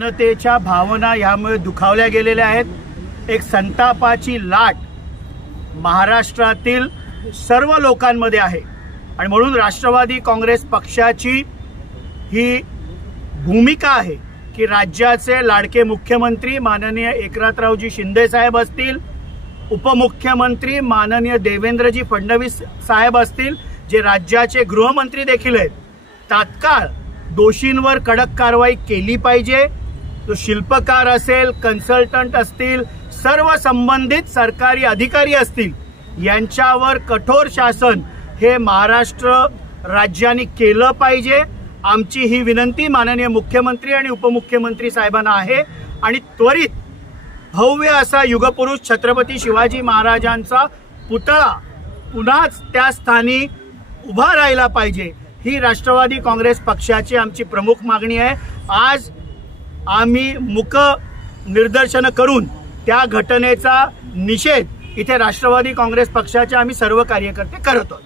जनतेच्या भावना यामुळे दुखावल्या गेलेल्या आहेत। एक संतापाची लाट महाराष्ट्रातील सर्व लोकांमध्ये आहे आणि म्हणून राष्ट्रवादी काँग्रेस पक्षाची ही भूमिका आहे की राज्याचे लाडके मुख्यमंत्री माननीय एकनाथरावजी शिंदे साहेब असतील, उपमुख्यमंत्री माननीय देवेंद्रजी फडणवीस साहेब असतील, जे राज्याचे गृहमंत्री देखील आहेत, तात्काळ दोषींवर कडक कारवाई केली पाहिजे। तो शिल्पकार असेल, कन्सल्टंट असतील, सर्व संबंधित सरकारी अधिकारी असतील, यांच्यावर कठोर शासन हे महाराष्ट्र राज्याने केलं पाहिजे। आमची ही विनंती माननीय मुख्यमंत्री आणि उपमुख्यमंत्री साहेबांना आहे आणि त्वरित भव्य असा युगपुरुष छत्रपती शिवाजी महाराजांचा पुतळा पुन्हाच त्या स्थानी उभा राहिला पाहिजे, ही राष्ट्रवादी काँग्रेस पक्षाची आमची प्रमुख मागणी आहे। आज आम्ही मूक निदर्शन करून त्या घटनेचा निषेध इथे राष्ट्रवादी काँग्रेस पक्षाचे आम्ही सर्व कार्यकर्ते करत आहोत।